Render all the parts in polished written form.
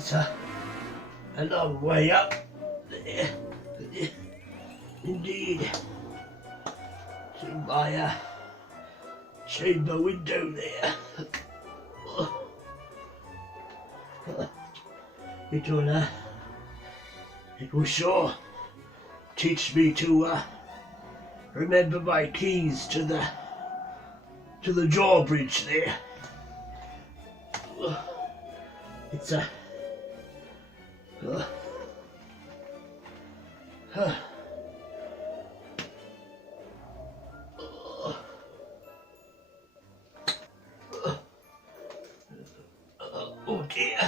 It's a long way up there. Indeed. To my chamber window there. It will sure teach me to remember my keys to the drawbridge there. It's a oh dear.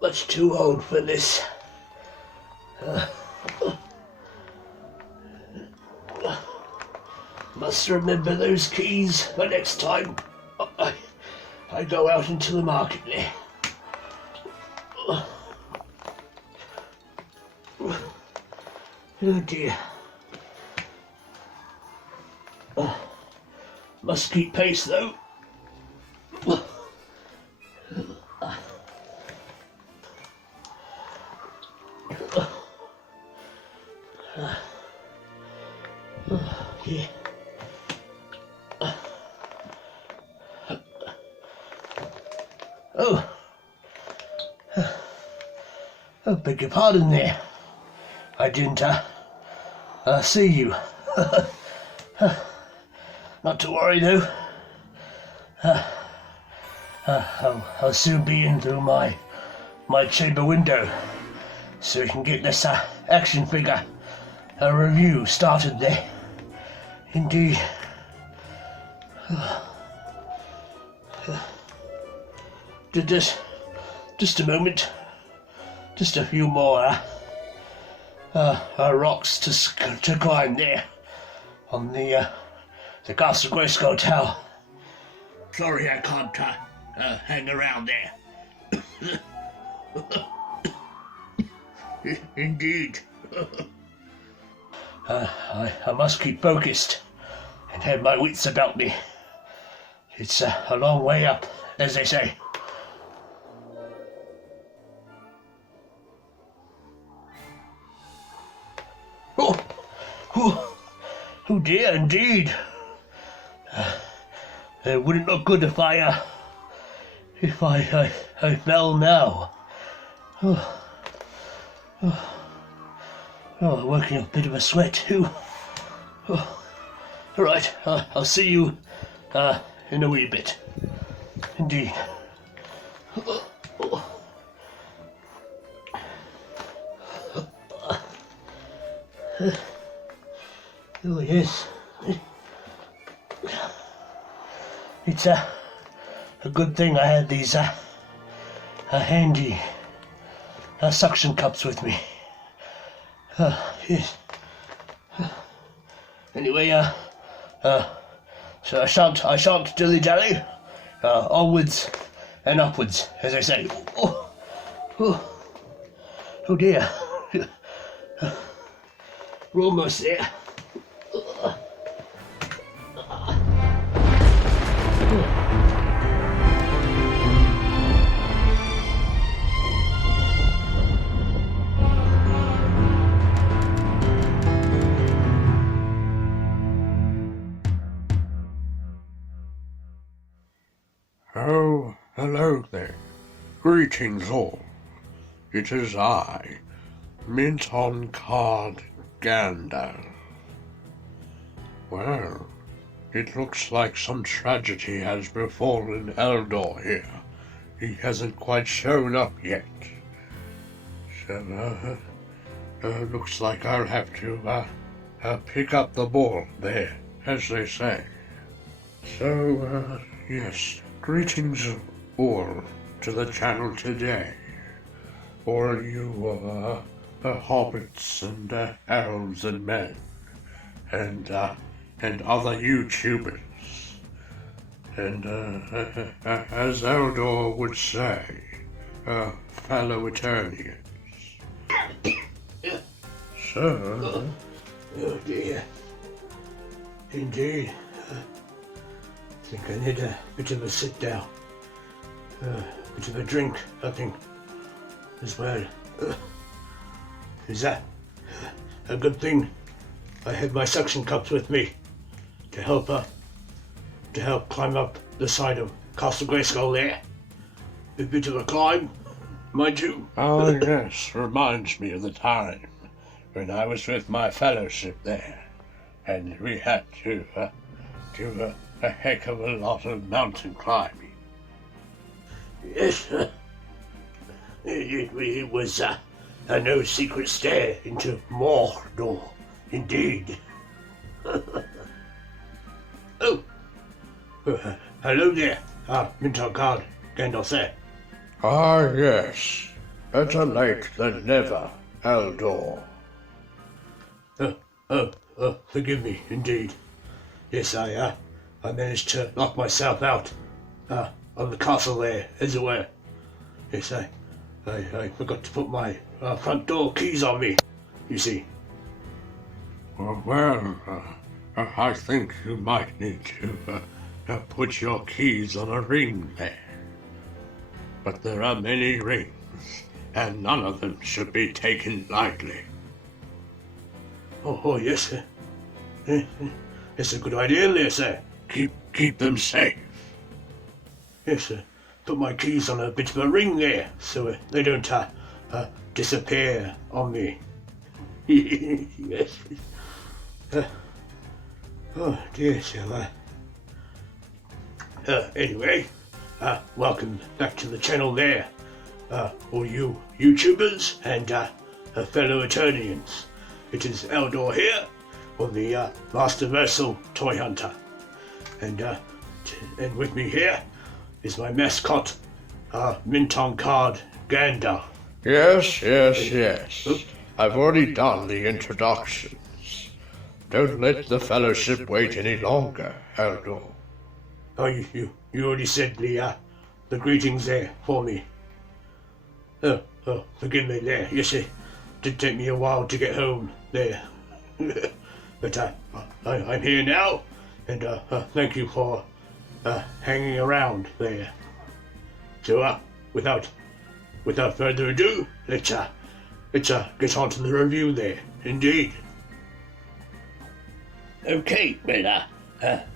Much too old for this. Must remember those keys for next time I go out into the market there. Oh dear. Must keep pace though. Yeah. Oh, beg your pardon there. I didn't see you. Not to worry though. I'll soon be in through my chamber window, so we can get this action figure review started there. Indeed. Just a moment. Just a few more rocks to climb there on the Castle Grayskull Tower. Sorry, I can't hang around there. Indeed. I must keep focused and have my wits about me. It's a long way up, as they say. Oh dear, indeed. It wouldn't look good if I fell now. Working a bit of a sweat too. All right, I'll see you in a wee bit. Indeed. Oh yes. It's a good thing I had these handy suction cups with me. Yes. Anyway, so I shan't dilly-dally. Onwards and upwards, as I say. Oh dear. We're almost there. Oh, hello there. Greetings all. It is I, Minton Card Gander. Well, it looks like some tragedy has befallen Eldor here. He hasn't quite shown up yet. So, looks like I'll have to, pick up the ball there, as they say. So, yes, greetings all to the channel today. All you, hobbits and elves and men, and other YouTubers. And, as Eldor would say, fellow Eternians. So, Oh dear. Indeed. I think I need a bit of a sit down. A bit of a drink, I think, as well. Is that a good thing? I had my suction cups with me to help climb up the side of Castle Grayskull there. A bit of a climb, mind you. Oh, yes, reminds me of the time when I was with my fellowship there, and we had to do a heck of a lot of mountain climbing. Yes, it was a no secret stair into Mordor, indeed. Oh, hello there, Mintar Guard, Gandalf there. Ah, yes, better late than never, Eldor. Forgive me, indeed. Yes, I managed to lock myself out, of the castle there, as it were. Yes, I forgot to put my front door keys on me, you see. Well, I think you might need to put your keys on a ring there. But there are many rings, and none of them should be taken lightly. Oh, yes, sir. It's a good idea there, sir. Keep them safe. Yes, sir. Put my keys on a bit of a ring there, so they don't disappear on me. Yes. Oh dear, so anyway, welcome back to the channel there, all you YouTubers and fellow Eternians. It is Eldor here on the Masterversal-Toyhunter, and with me here is my mascot, Minton Card Gandalf. Yes. I've already done the introductions. Don't let the fellowship wait any longer, Eldor. Oh, you already said the greetings there for me. Oh, forgive me there. Yes, it did take me a while to get home there. But I'm here now, and thank you for hanging around there. So without further ado, let's get on to the review there. Indeed. Okay, well,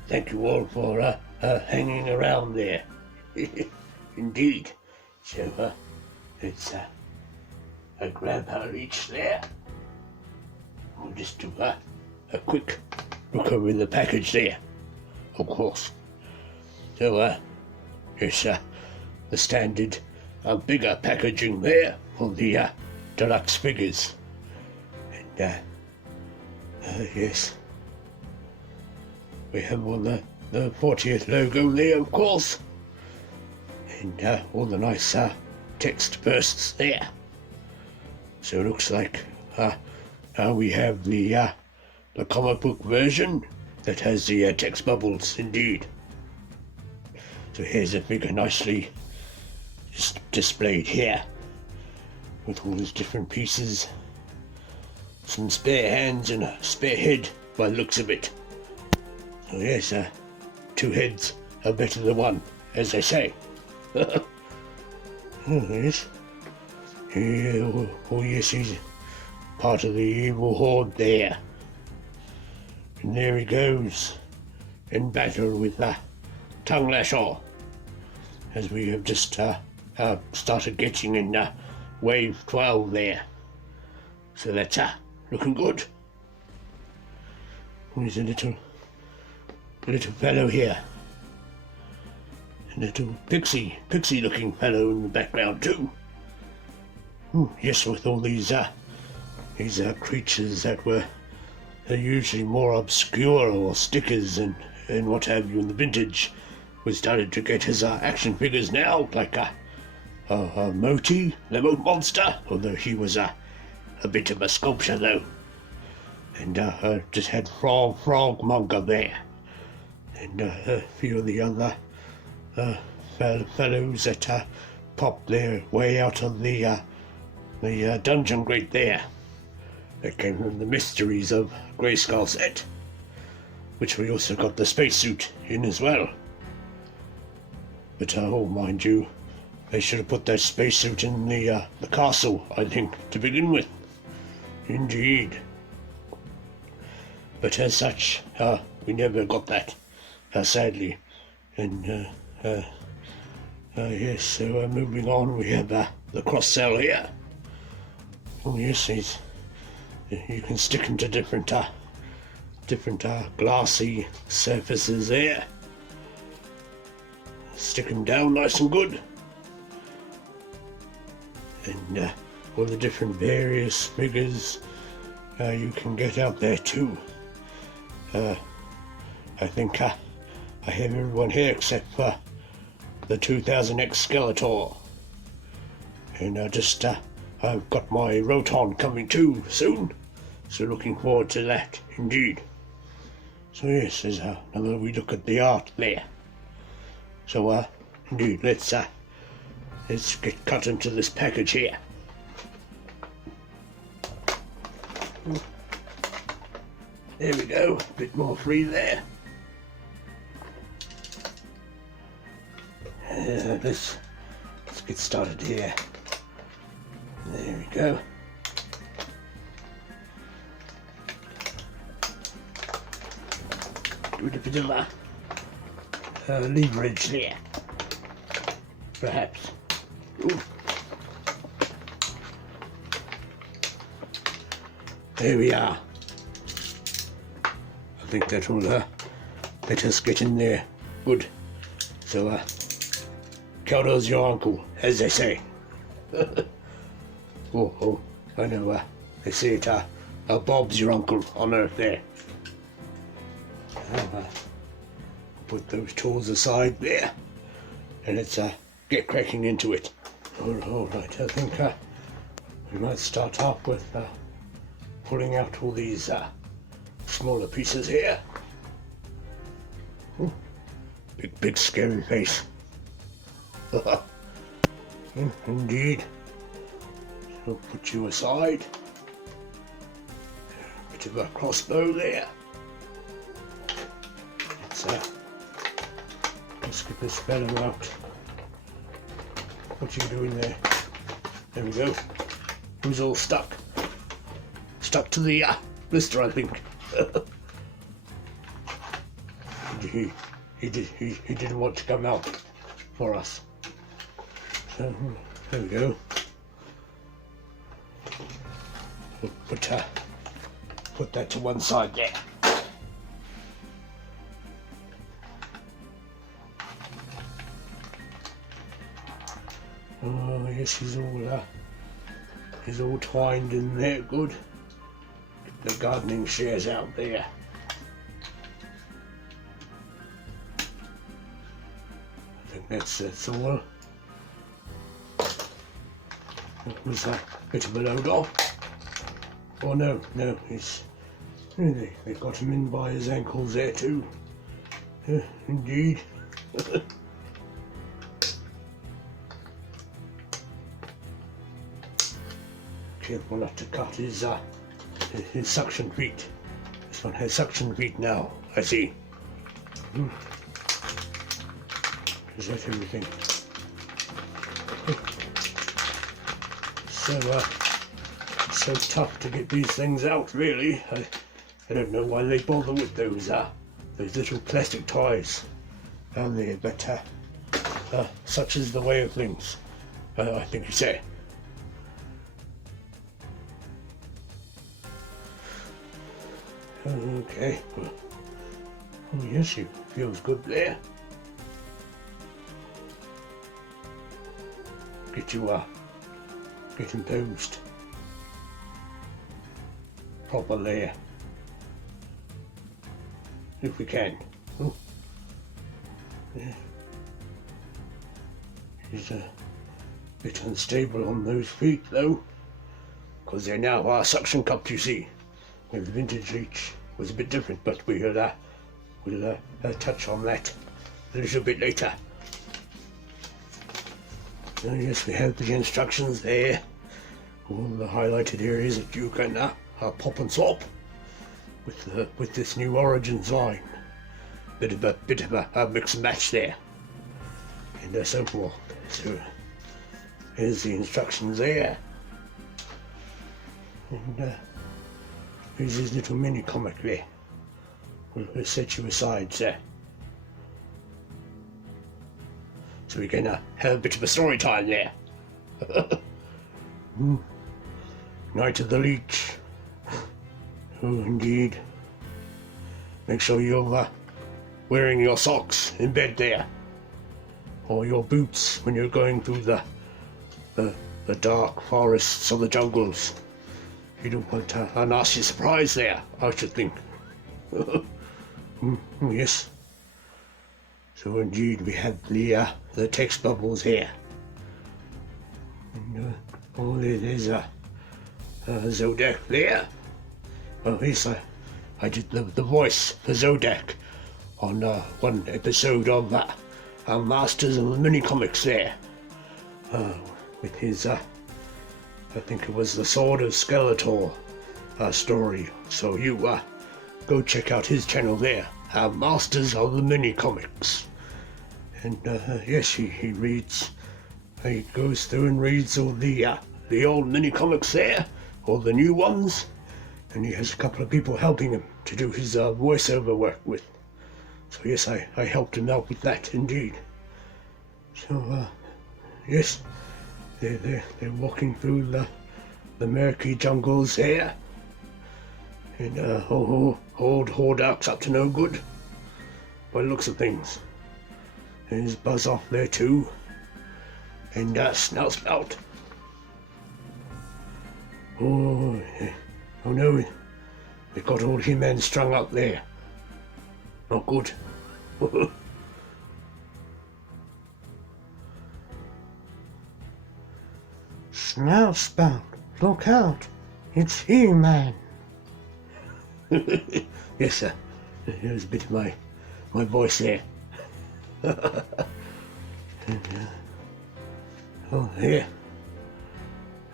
thank you all for hanging around there. Indeed. So let's grab our each there. We'll just do a quick look over the package there, of course. So here's the standard bigger packaging there for the deluxe figures. And yes, we have all the 40th logo there, of course, and all the nice text bursts there. So it looks like we have the comic book version that has the text bubbles, indeed. So here's a figure nicely displayed here, with all these different pieces, some spare hands and a spare head by the looks of it. So yes, two heads are better than one, as they say. Oh yes. Oh yes, he's part of the evil horde there. And there he goes, in battle with Tongue Lasher, as we have just started getting in wave 12 there. So that's looking good. There's a little fellow here. A little pixie looking fellow in the background too. Yes, with all these creatures that were usually more obscure, or stickers and what have you in the vintage, we started to get his action figures now, like Moti, the Moat Monster, although he was a bit of a sculpture though. And just had Frogmonger there, and a few of the other fellows that popped their way out of the dungeon grate there. That came from the Mysteries of Grayskull set, which we also got the spacesuit in as well. But oh, mind you, they should have put that spacesuit in the castle, I think, to begin with. Indeed. But as such, we never got that, sadly. And yes, so moving on, we have the cross cell here. Oh yes, you can stick them to different glassy surfaces there. Stick them down nice and good. And all the different various figures you can get out there too. I think I have everyone here except for the 2000X Skeletor. And I've got my Roton coming too soon, so looking forward to that indeed. So yes, there's another wee look at the art there. So indeed, let's get cut into this package here. There we go, a bit more free there. Let's get started here. There we go. With a bit of leverage there, perhaps. Ooh. There we are. I think that will let us get in there. Good. So, Caldo's your uncle, as they say. Oh, I know, they say it, Bob's your uncle on Earth there. I'll put those tools aside there, and let's get cracking into it. All right, I think we might start off with pulling out all these smaller pieces here. Ooh, big scary face. Indeed. So put you aside. Bit of a crossbow there. Let's get this fellow out. What are you doing there? There we go. Who's all stuck? Stuck to the blister, I think. he didn't want to come out for us. So, there we go. Put that to one side there. Oh yes, he's all twined in there. Good. Get the gardening shears out there. I think that's all. That was a bit of a load off. Oh no, they got him in by his ankles there too. Indeed. Careful not to cut his suction feet. This one has suction feet now, I see. Is that everything? So tough to get these things out, really. I don't know why they bother with those little plastic toys down there, but such is the way of things, I think you say. Okay. Oh yes, she feels good there. Get imposed. Proper there. If we can. Oh. Yeah. He's a bit unstable on those feet though, because they're now suction cupped, you see. With vintage Leech was a bit different, but we'll touch on that a little bit later. So yes, we have the instructions there. All the highlighted areas that you can pop and swap with this new Origins line. bit of a mix and match there, and so forth. So here's the instructions there, and here's his little mini comic there. We'll set you aside, sir. So we can have a bit of a story time there. Night of the Leech. Oh, indeed. Make sure you're wearing your socks in bed there, or your boots when you're going through the dark forests or the jungles. You don't want a nasty surprise there, I should think. Yes. So indeed, we have the text bubbles here. And there's Zodak there. Oh yes, I did the voice for Zodak on one episode of our Masters of the Mini Comics there. With his, I think it was the Sword of Skeletor story. So you go check out his channel there, our Masters of the Mini Comics. And yes, he reads, he goes through and reads all the old mini comics there, all the new ones, and he has a couple of people helping him to do his voiceover work with. So yes, I helped him out with that indeed. So yes, they're walking through the murky jungles here, and old Hordark's up to no good by the looks of things. There's Buzz off there too, and Snoutspout. Oh no, they've got old He-Man strung up there. Not good. Snoutspout, look out! It's He-Man. Yes, sir. There's a bit of my voice there. Oh, here.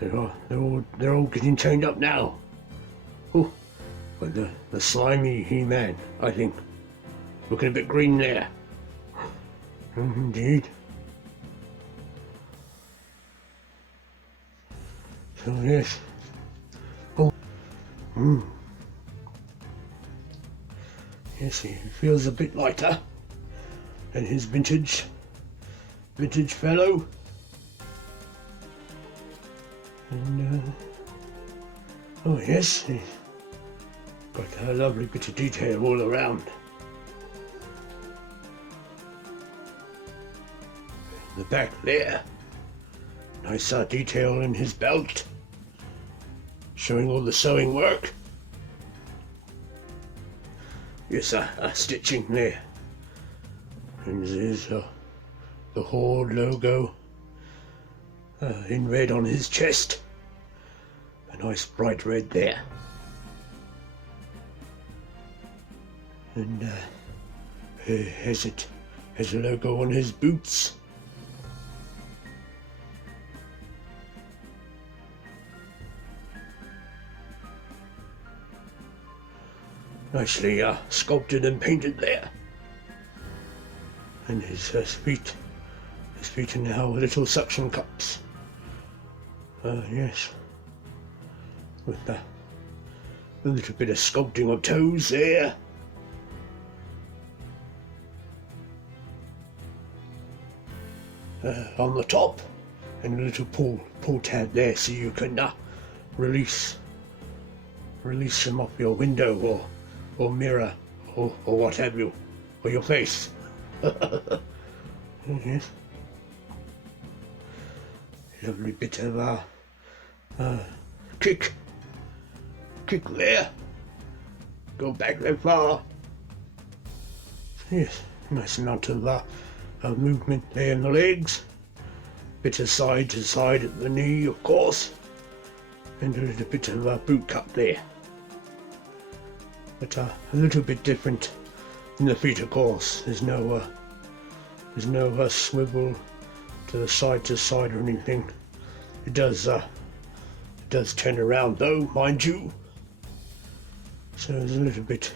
They're all getting chained up now. Oh, but the slimy He-Man, I think, looking a bit green there. Indeed. So yes. Oh. Yes, he feels a bit lighter than his vintage fellow. And oh yes, he's got a lovely bit of detail all around. The back there, nice detail in his belt, showing all the sewing work. Yes, stitching there. And there's the Horde logo in red on his chest. A nice bright red there. And has a logo on his boots. Nicely sculpted and painted there. And his feet are now little suction cups. Yes. With a little bit of sculpting of toes there. On the top, and a little pull tab there, so you can release them off your window or mirror or what have you, or your face. Yes. Lovely bit of kick there. Go back that far. Yes, nice amount of movement there in the legs. Bit of side to side at the knee, of course, and a little bit of boot cut there. But a little bit different in the feet, of course. There's no swivel to side or anything. It does turn around though, mind you. So there's a little bit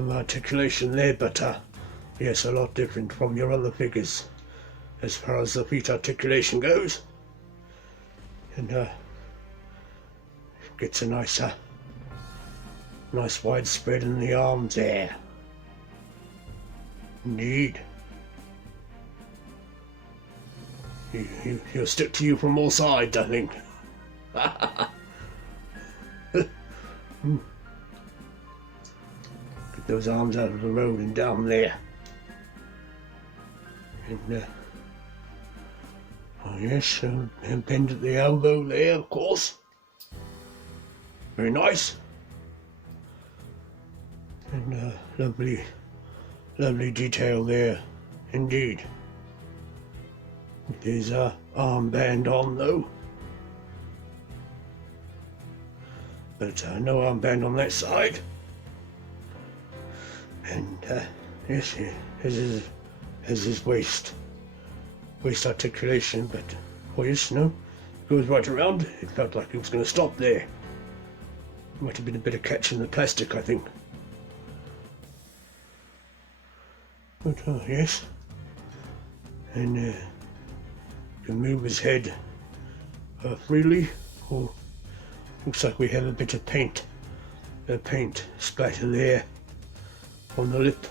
of articulation there, but yes, a lot different from your other figures as far as the feet articulation goes. And gets a nice wide spread in the arms there. Indeed. He'll stick to you from all sides, I think. Get those arms out of the road and down there. And oh yes, and pinned at the elbow there, of course. Very nice. And lovely detail there, indeed. There's a armband on though, but no armband on that side. And yes, has his waist articulation, but oh yes, no, goes right around. It felt like it was going to stop there. Might have been a bit of catch in the plastic, I think. But yes, and can move his head freely. Oh, looks like we have a bit of paint splatter there on the lip.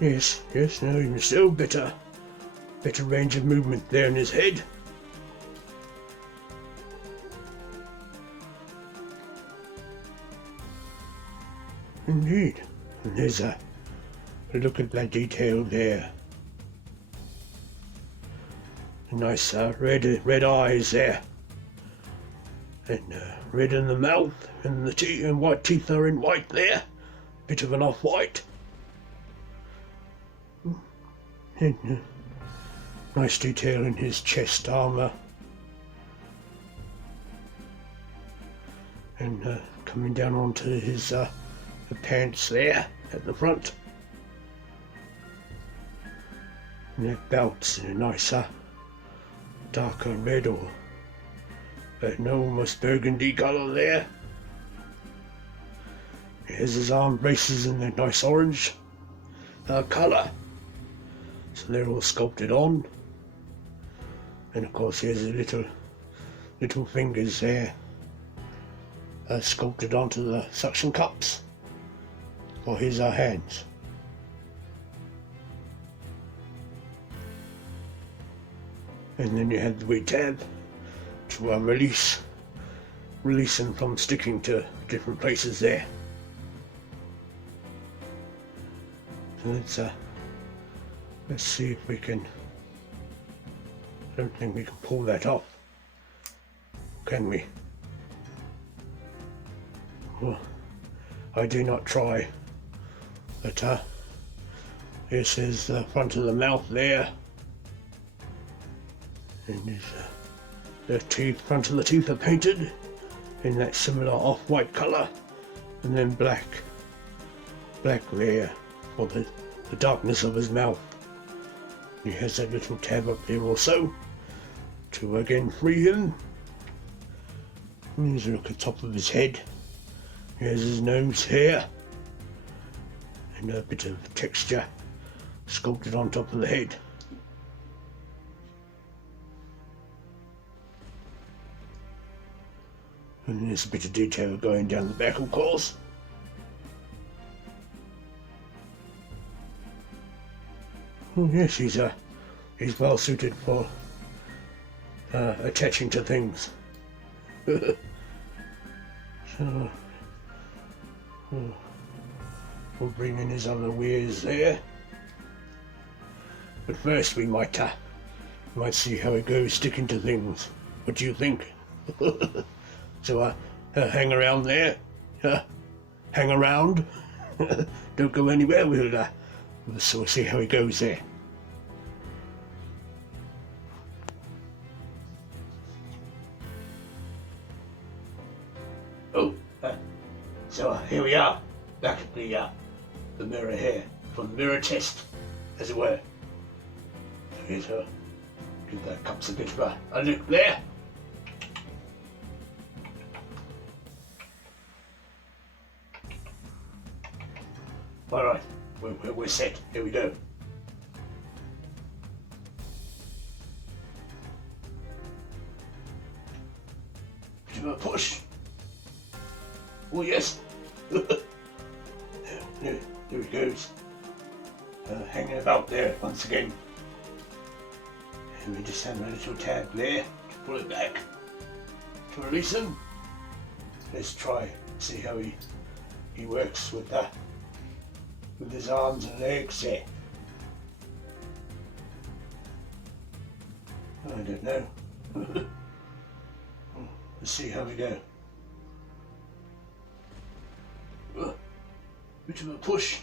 Yes, no, even still, better range of movement there in his head. Indeed, and there's a look at that detail there. Nice red eyes there, and red in the mouth, and the teeth, and white teeth are in white there, bit of an off-white. And nice detail in his chest armor, and coming down onto his the pants there at the front, and that belt's in a nice darker red or no, almost burgundy colour there. He has his arm braces in that nice orange colour, so they're all sculpted on, and of course he has the little fingers there sculpted onto the suction cups for his hands. And then you have the wee tab to release them from sticking to different places there. So let's see if we can. I don't think we can pull that off, can we? Well, I do not try. But this is the front of the mouth there. And the teeth, front of the teeth are painted in that similar off-white colour, and then black there for the darkness of his mouth. He has that little tab up there also to again free him. And here's a look at the top of his head. Here's his nose here, and a bit of texture sculpted on top of the head. And there's a bit of detail going down the back, of course. Oh yes, he's well suited for attaching to things. So we'll bring in his other wares there. But first we might see how it goes sticking to things. What do you think? So hang around there. Hang around. Don't go anywhere. We'll sort of see how it goes there. Oh, so here we are, back at the mirror here, from the mirror test, as it were. So here's give the cups a bit of a look there. Alright, we're set. Here we go. Give him a push. Oh yes. there he goes. Hanging about there once again. And we just have a little tab there to pull it back to release him. Let's try see how he works with his arms and legs there. I don't know. Let's see how we go. Bit of a push.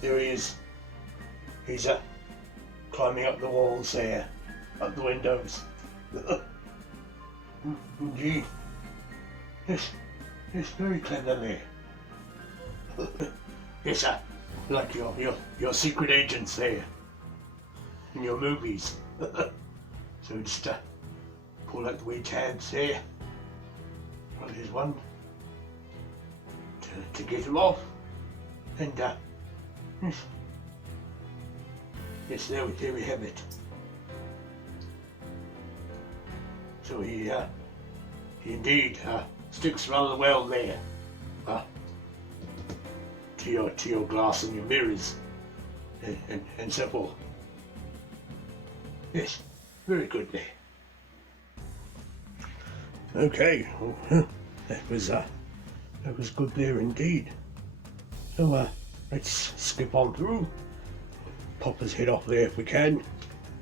There he is. He's climbing up the walls there, up the windows. Indeed. Yes, very clever there. Yes, like your secret agents there in your movies. So just pull out the wee tabs there. Well, here's one to get him off, and yes, there we have it. So he indeed sticks rather well there to your glass and your mirrors and so forth. Yes, very good there. Okay, well, that was good there indeed. So let's skip on through. Pop his head off there if we can.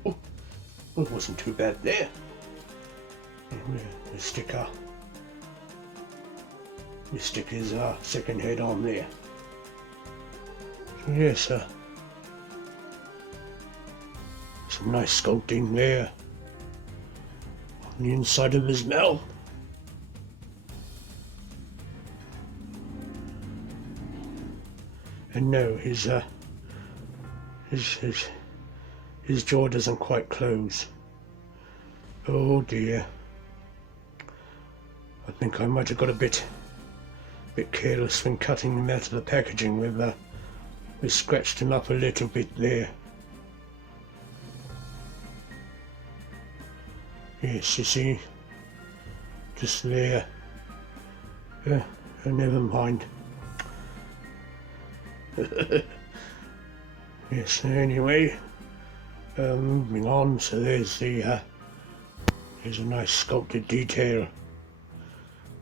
Oh, well, it wasn't too bad there. We stick his second head on there. So yes, some nice sculpting there on the inside of his mouth. And no, his jaw doesn't quite close. Oh dear. I think I might have got a bit careless when cutting him out of the packaging. We scratched him up a little bit there. Yes, you see, just there. Never mind. Yes, anyway, moving on. So there's a nice sculpted detail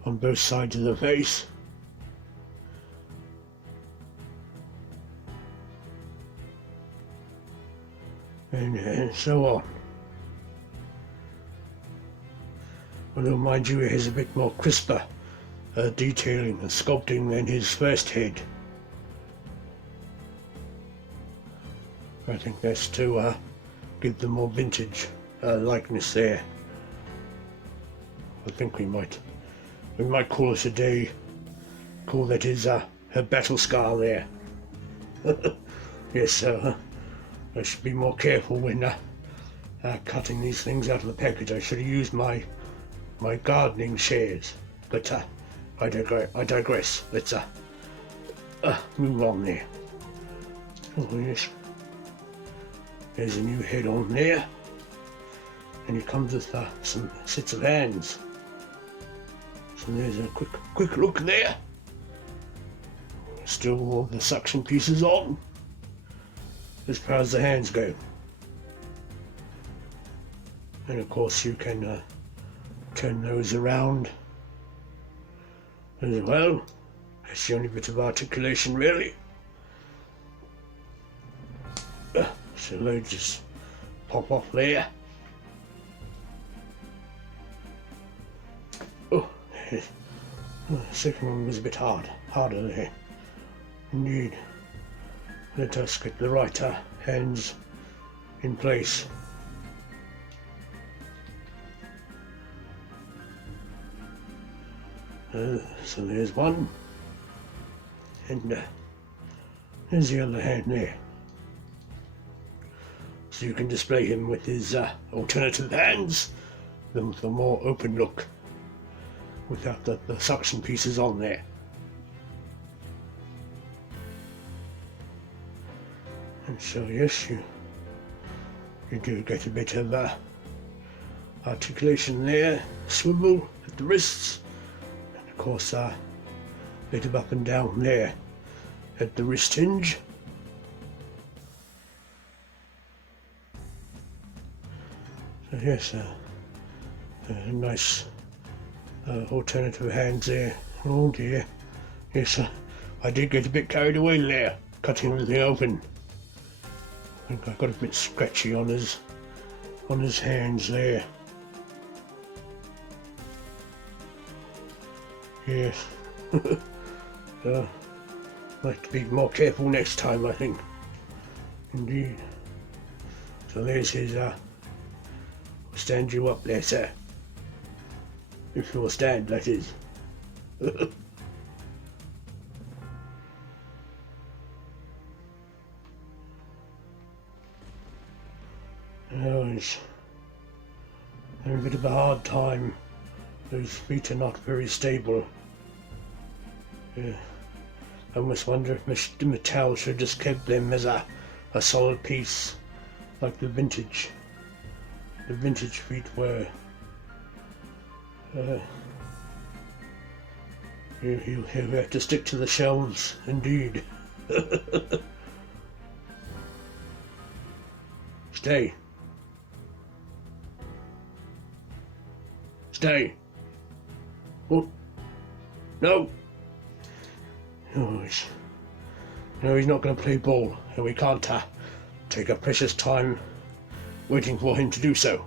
on both sides of the face. And so on. Although, mind you, it has a bit more crisper detailing and sculpting than his first head. I think that's to give them more vintage likeness there. I think we might call it a day. Call that her battle scar there. Yes, I should be more careful when cutting these things out of the package. I should have used my gardening shears. But I digress. Let's move on there. Oh yes. There's a new head on there, and he comes with some sets of hands. So there's a quick look there. Still all the suction pieces on, as far as the hands go. And of course you can turn those around as well. That's the only bit of articulation really. So they'll just pop off there. Oh, the second one was a bit harder there. Indeed. Let us get the right hands in place. So there's one, and there's the other hand there. so you can display him with his alternative hands, the more open look, without the suction pieces on there. And so yes, you do get a bit of articulation there, swivel at the wrists, and of course a bit of up and down there at the wrist hinge. So yes, nice alternative hands there. Oh dear, yes, I did get a bit carried away there, cutting everything open. I think I got a bit scratchy on his hands there. Yes. Like to be more careful next time, I think. Indeed. So there's his stand you up there, sir. If you'll stand, that is. Oh, he's having a bit of a hard time. Those feet are not very stable. Yeah. I almost wonder if Mr. Mattel should have just kept them as a solid piece, like the vintage feet were. He'll have to stick to the shelves, indeed. Stay. Stay. Oh. No. Oh, he's not going to play ball, and we can't take our precious time waiting for him to do so.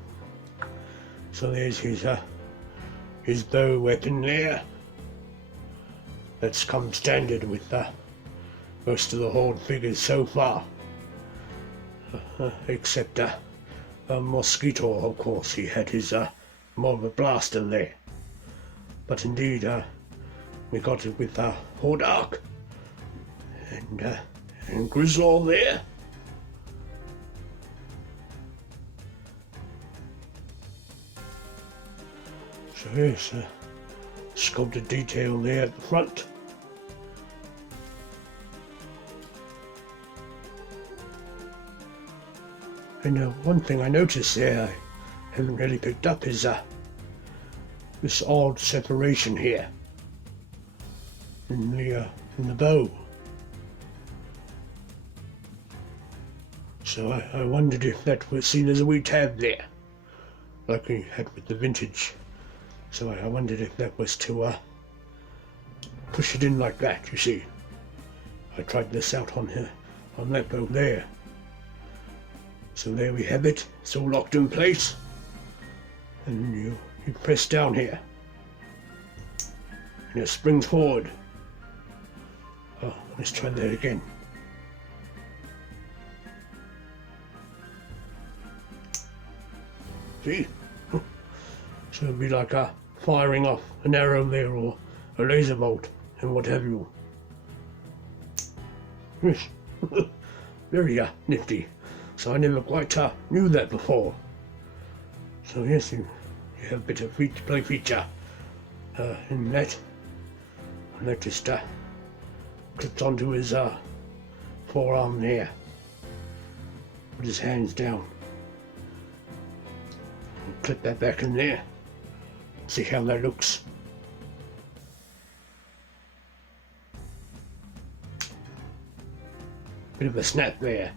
So there's his bow weapon there. That's come standard with most of the Horde figures so far, except Mosquito, of course. He had his more of a blaster there, but indeed we got it with Horde Arc and Grizzlaw there. So yes, sculpted detail there at the front. And one thing I noticed there I haven't really picked up is this odd separation here in the bow. So I wondered if that was seen as a wee tab there, like we had with the vintage. So I wondered if that was to push it in like that, you see. I tried this out on that bow there. So there we have it. It's all locked in place. And you press down here. And it springs forward. Oh, let's try that again. See? So it'd be like firing off an arrow there, or a laser bolt, and what have you. Yes. Very nifty. So I never quite knew that before. So yes, you have a bit of play feature in that. And that just clips onto his forearm there. Put his hands down. And clip that back in there. See how that looks. Bit of a snap there.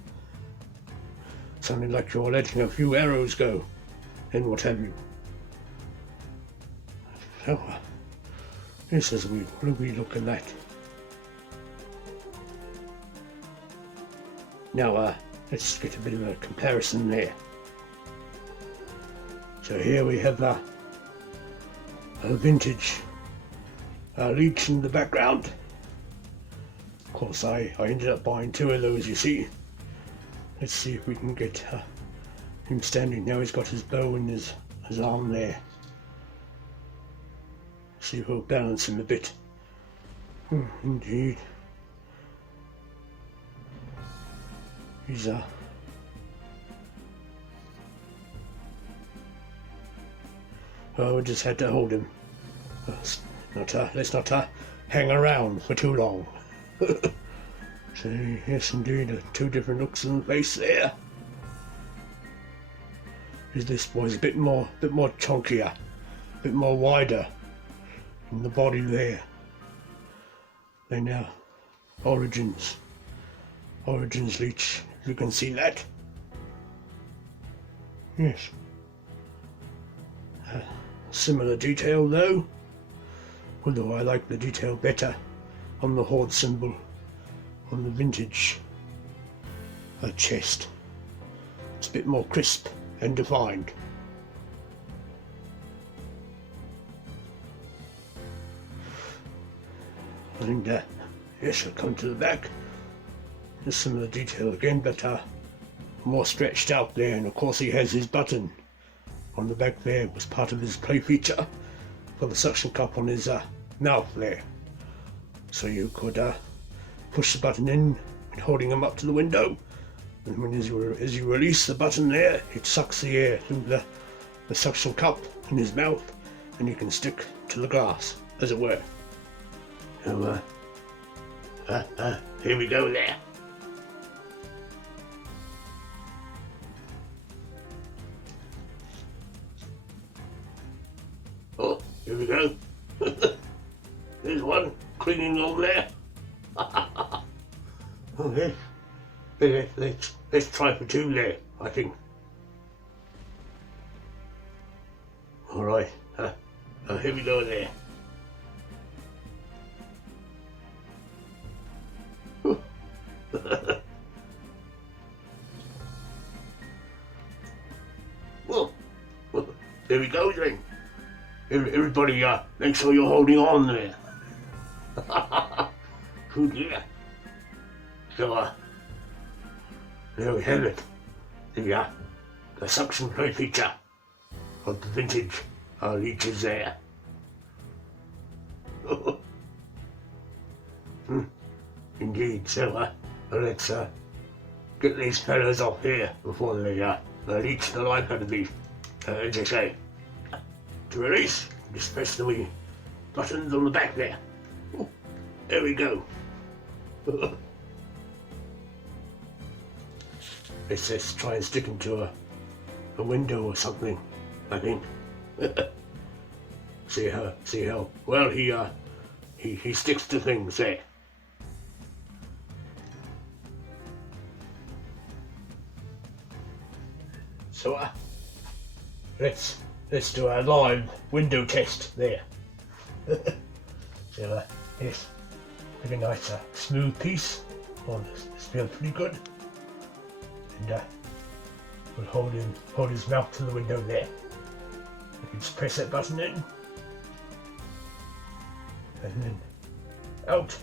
Something like you're letting a few arrows go, and what have you. So, this is we look at that. Now, let's get a bit of a comparison there. So here we have a vintage Leech in the background. Of course, I ended up buying two of those, you see. Let's see if we can get him standing. Now he's got his bow and his arm there. See if we'll balance him a bit. Indeed. Oh, we just had to hold him. Let's not hang around for too long. So, yes, indeed, two different looks on the face there. This boy's a bit more chunkier, a bit more wider in the body there. Then Origins Leech. You can see that. Yes. Similar detail though, although I like the detail better on the Horde symbol on the vintage chest. It's a bit more crisp and defined. And yes, I'll come to the back. There's some of the detail again, but more stretched out there, and of course he has his button on the back there. It was part of his play feature for the suction cup on his mouth there. So you could push the button in and holding him up to the window, and when as you release the button there, it sucks the air through the suction cup in his mouth, and you can stick to the glass, as it were. So here we go there. Oh, here we go. There's one clinging on there. Okay. Let's try for two there, I think. Alright. Here we go there. Well, there we go then. Everybody, make sure you're holding on there. Oh dear. So, there we have it. The suction play feature of the vintage leeches there. Indeed, so let's get these fellas off here before they leech the life out of me, as they say. To release, just press the wee buttons on the back there. Oh, there we go. Let's try and stick him to a window or something, I think. See how well he sticks to things there. So let's do a live window test there. So yes, like a nice smooth piece. Oh, this feels pretty good. And we'll hold his mouth to the window there. We can just press that button in, and then out.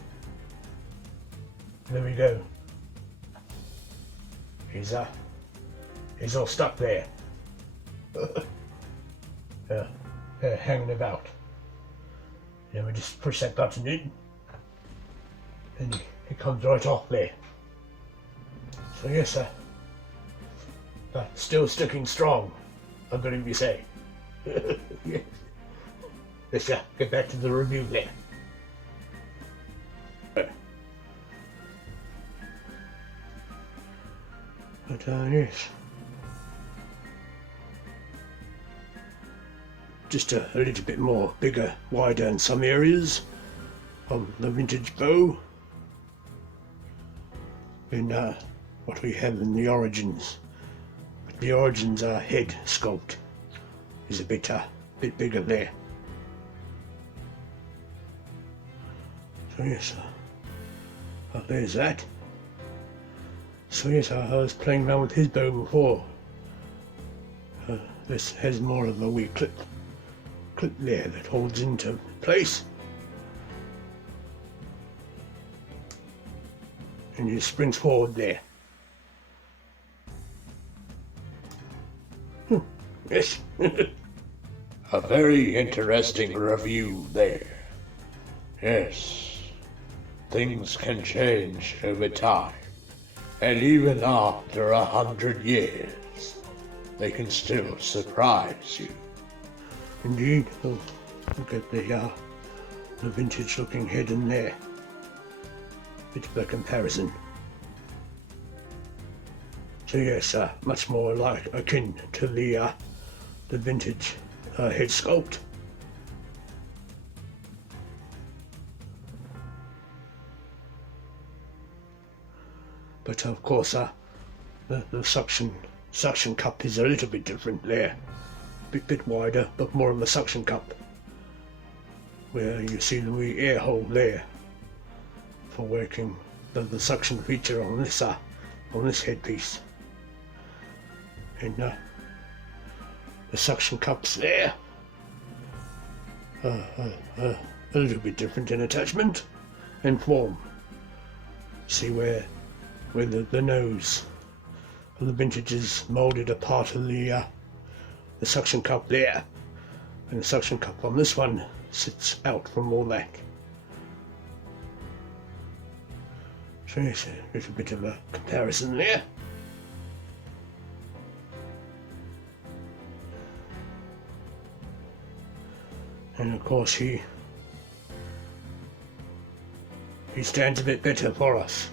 There we go. He's all stuck there. Hanging about. Then we just push that button in, and it comes right off there. So yes, still sticking strong, I believe you say. Yes. Let's get back to the review there. But yes. Just a little bit more bigger, wider in some areas on the vintage bow than what we have in the Origins. But the Origins head sculpt is a bit bigger there. So yes, there's that. So yes, I was playing around with his bow before. This has more of a wee clip there that holds into place, and it springs forward there. Yes. A very interesting review there. Yes, things can change over time, and even after 100 years, they can still surprise you. Indeed. Oh, look at the vintage looking head in there. Bit of a comparison. So yes, much more like akin to the vintage head sculpt. But of course, the suction cup is a little bit different there. Bit wider, but more of a suction cup. Where you see the wee air hole there for working the suction feature on this headpiece. And the suction cups there a little bit different in attachment and form. See where the nose of the vintage is moulded a part of the suction cup there, and the suction cup on this one sits out from all that. So yes, a little bit of a comparison there. And of course he stands a bit better for us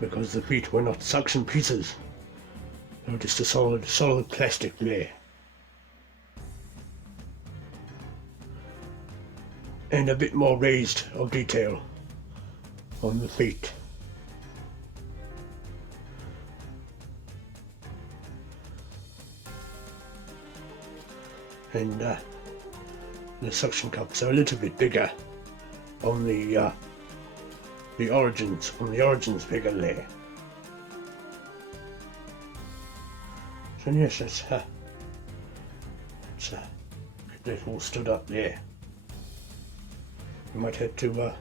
because the feet were not suction pieces. They were just a solid plastic there. And a bit more raised of detail on the feet. And the suction cups are a little bit bigger on the Origins figure there. So yes, let's get that all stood up there. We might have to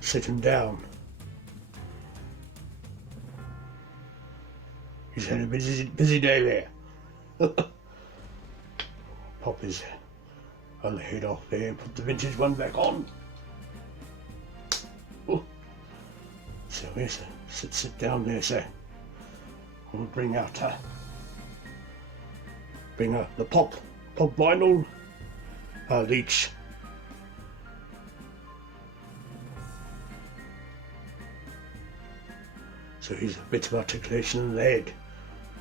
sit him down. He's had a busy day there. Pop his other head off there and put the vintage one back on. Oh. So yes, sit down there, sir. We'll bring out the pop vinyl leech. So he's a bit of articulation in the head,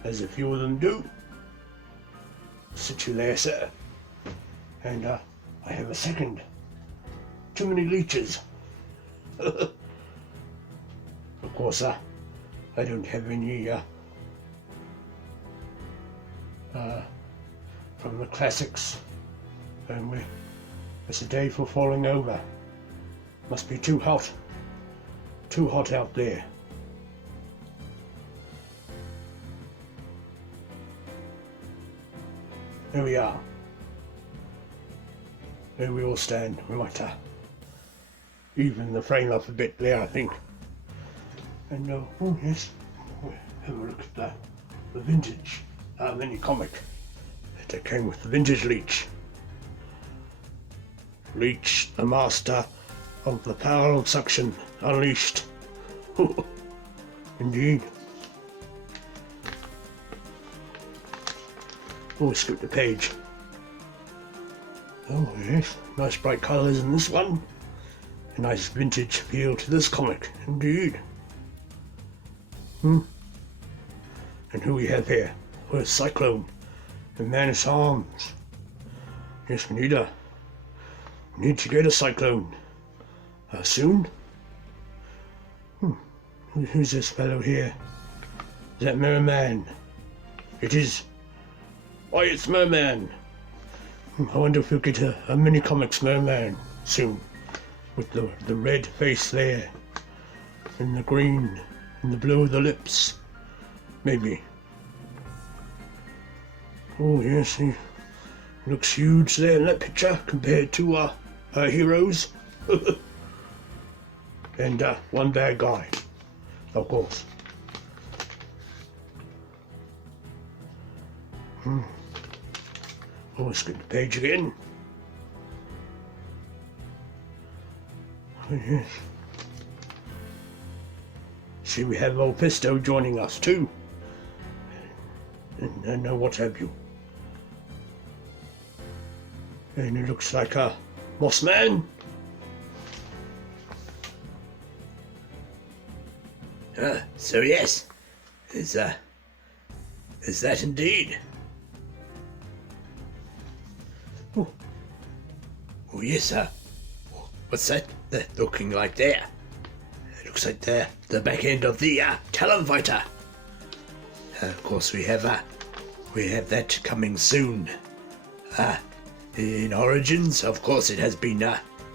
as a few of them do. Sit you there, sir. And I have a second. Too many leeches. Of course, I don't have any from the classics. And it's a day for falling over. Must be too hot out there. There we are. There we all stand. We might even the frame up a bit there, I think. And oh yes, we'll have a look at the vintage mini comic that came with the vintage Leech. Leech, the master of the power of suction unleashed. Indeed. Oh, skip the page. Oh yes, nice bright colours in this one. A nice vintage feel to this comic, indeed. And who we have here? Well, Cyclone and Man at Arms. Yes, we need to get a Cyclone soon. Who's this fellow here? Is that Merman? It is. Why, it's Merman. I wonder if we'll get a mini comics Merman soon, with the red face there, and the green, and the blue of the lips, maybe. Oh yes, he looks huge there in that picture compared to our heroes. And one bad guy, of course. Oh, let's get the page again. Oh yes. See, we have old Pisto joining us too. And what have you. And it looks like a moss man. So yes, is that indeed? Oh, yes, what's that? They're looking like there. It looks like they're the back end of the Talonfighter. Of course, we have that coming soon. In Origins, of course, it has been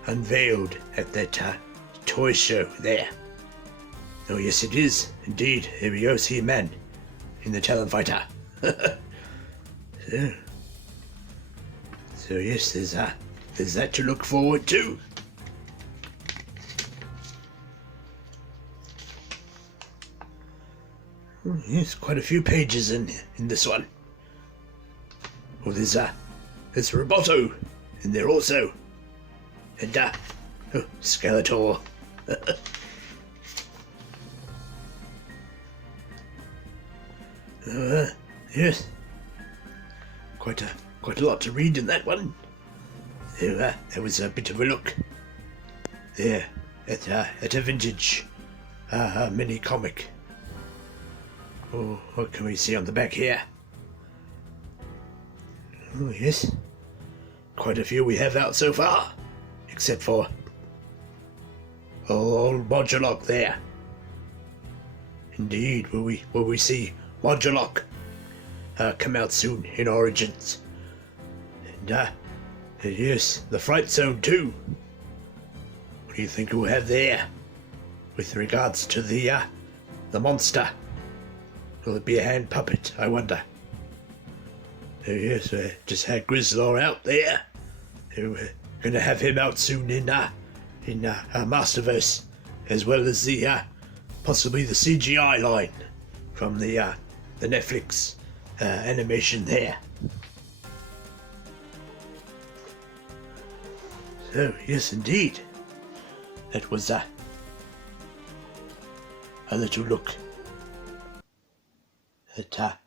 unveiled at that toy show there. Oh yes, it is indeed. Here we go, see man in the Talonfighter. So yes, there's that to look forward to. Yes, quite a few pages in this one. Oh, there's Roboto in there also, and Skeletor. Yes, quite a lot to read in that one. There was a bit of a look there at a vintage mini comic. Oh, what can we see on the back here? Oh yes, quite a few we have out so far, except for old Modulok there. Indeed, will we see Modulok come out soon in Origins? And yes, the Fright Zone too. What do you think we'll have there with regards to the monster? Will it be a hand puppet, I wonder? Yes, just had Grizzlor out there. We're gonna have him out soon in Masterverse, as well as the possibly the CGI line from the Netflix animation there. So yes, indeed, that was a little look at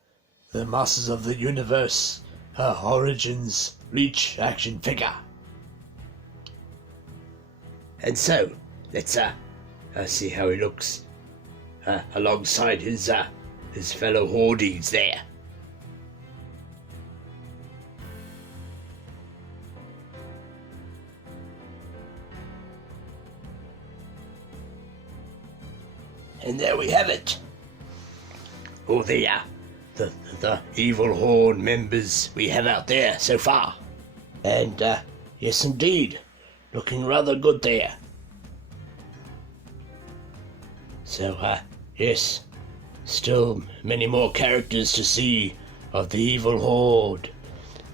the Masters of the Universe Origins Leech action figure. And so, let's see how he looks alongside his fellow Hordes there. And there we have it. All the evil horde members we have out there so far. And yes indeed, looking rather good there. So yes, still many more characters to see of the evil horde.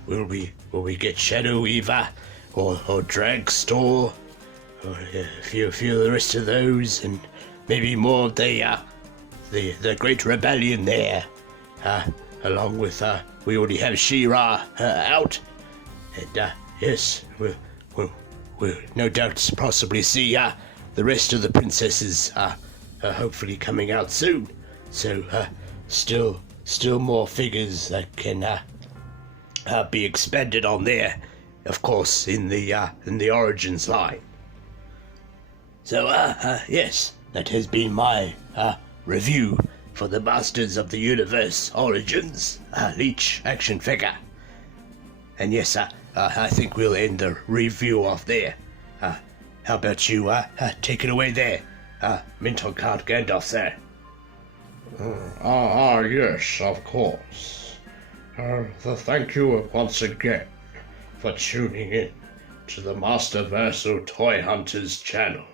Will we get Shadow Weaver or Dragstore, or a few of the rest of those, and maybe more of the Great Rebellion there, along with we already have She-Ra out, and yes, we'll no doubt possibly see the rest of the princesses hopefully coming out soon. So still more figures that can be expanded on there, of course, in the Origins line. So yes, that has been my review for the Masters of the Universe Origins Leech action figure. And yes, I think we'll end the review off there. How about you take it away there, Mental Card Gandalf, sir? Yes, of course. Thank you once again for tuning in to the Masterversal-Toyhunter's channel.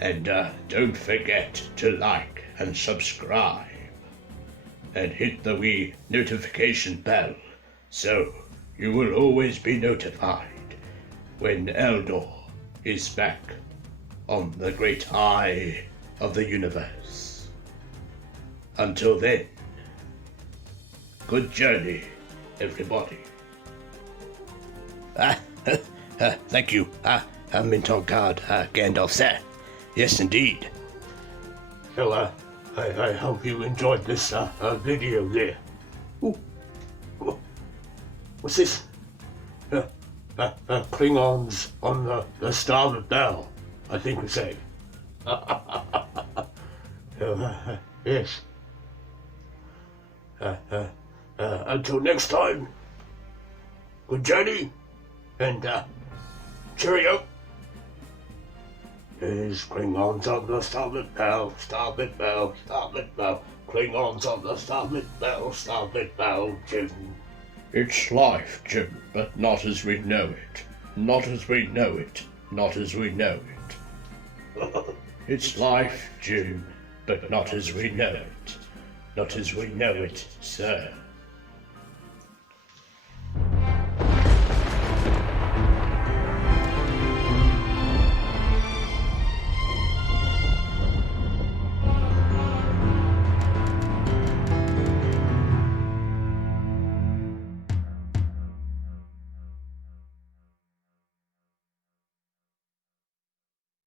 And don't forget to like and subscribe. And hit the wee notification bell so you will always be notified when Eldor is back on the great eye of the universe. Until then, good journey, everybody. Thank you, Mental Card Gandalf, sir. Yes, indeed. So, I hope you enjoyed this video there. Ooh. What's this? Klingons on the starboard bow, I think we say. Yes. Until next time, good journey, and cheerio. There's Klingons on the starboard bow, starboard bow, starboard bow. Klingons on the starboard bow, Jim. It's life, Jim, but not as we know it. Not as we know it. Not as we know it. It's life, Jim, but not as we know it. Not as we know it, sir.